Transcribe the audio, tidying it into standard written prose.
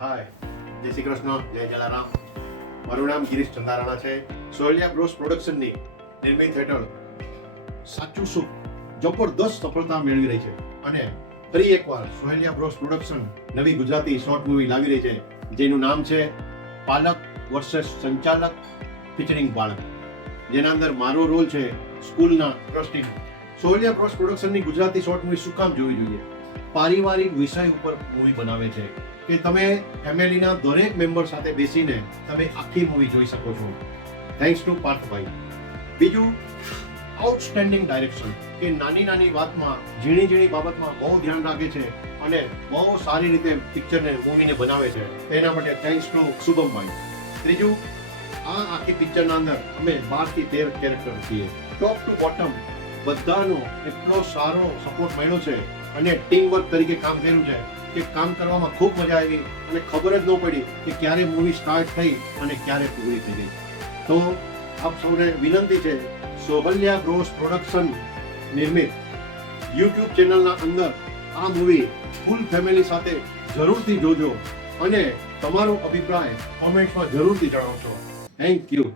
હાય, જય શ્રી કૃષ્ણ, જય જલારામ. મારું નામ ગિરીશ ચંદારાણા છે. સોહેલિયા બ્રોસ પ્રોડક્શનની નિર્મિત હેઠળ સાચું સુખ જબરદસ્ત સફળતા મેળવી રહી છે અને ફરી એકવાર સોહેલિયા બ્રોસ પ્રોડક્શન નવી ગુજરાતી શોર્ટ મૂવી લાવી રહી છે, જેનું નામ છે પાલક વર્સેસ સંચાલક ફીચરિંગ બાળક, જેના અંદર મારો રોલ છે સ્કૂલના ટ્રસ્ટી. સોહેલિયા બ્રોસ પ્રોડક્શનની ગુજરાતી શોર્ટ મૂવી શું કામ જોવી જોઈએ? પારિવારિક વિષય ઉપર મૂવી બનાવે છે કે તમે ફેમિલીના દરેક મેમ્બર સાથે બેસીને તમે આખી મૂવી જોઈ શકો છો. થેન્ક્સ ટુ પાર્થભાઈ. બીજું, આઉટસ્ટેન્ડિંગ ડાયરેક્શન, કે નાની નાની વાતમાં, ઝીણી ઝીણી બાબતમાં બહુ ધ્યાન રાખે છે અને બહુ સારી રીતે પિક્ચરને મૂવીને બનાવે છે. એના માટે થેન્ક્સ ટુ શુભમભાઈ. ત્રીજું, આ આખી પિક્ચરના અંદર અમે 12 થી 13 કેરેક્ટર છીએ. ટોપ ટુ બોટમ બધાનો એટલો સારો સપોર્ટ મળ્યો છે અને ટીમ વર્ક તરીકે કામ કર્યું છે કે કામ કરવામાં ખૂબ મજા આવી અને ખબર જ ન પડી કે ક્યારે મૂવી સ્ટાર્ટ થઈ અને ક્યારે પૂરી થઈ ગઈ. તો આપ સૌને વિનંતી છે, સોહેલિયા બ્રોસ પ્રોડક્શન નિર્મિત યુટ્યુબ ચેનલના અંદર આ મૂવી ફૂલ ફેમિલી સાથે જરૂરથી જોજો અને તમારો અભિપ્રાય કોમેન્ટમાં જરૂરથી જણાવશો. Thank you.